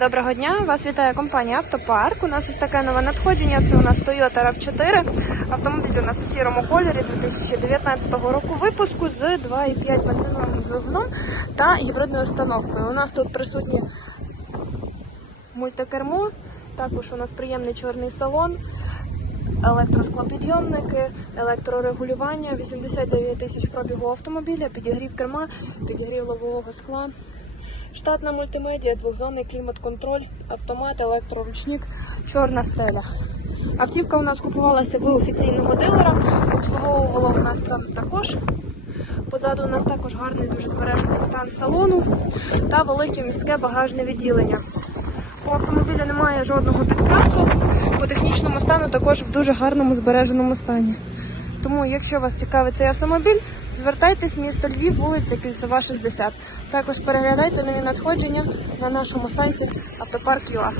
Доброго дня! Вас вітає компанія Автопарк. У нас ось таке нове надходження. Це у нас Toyota RAV4. Автомобіль у нас у сірому кольорі 2019 року випуску з 2,5 бензиновим двигуном та гібридною установкою. У нас тут присутні мультикермо, також у нас приємний чорний салон, електросклопідйомники, електрорегулювання, 89 тисяч пробігу автомобіля, підігрів керма, підігрів лобового скла. Штатна мультимедіа, двохзонний клімат-контроль, автомат, електроручник, чорна стеля. Автівка у нас купувалася в офіційного дилера, обслуговувала у нас там також. Позаду у нас також гарний дуже збережений стан салону та велике містке багажне відділення. У автомобіля немає жодного підкрасу, по технічному стану також в дуже гарному збереженому стані. Тому, якщо вас цікавить цей автомобіль, звертайтесь місто Львів, вулиця Кільцева, 60. Також переглядайте нові надходження на нашому сайті автопарк.ua.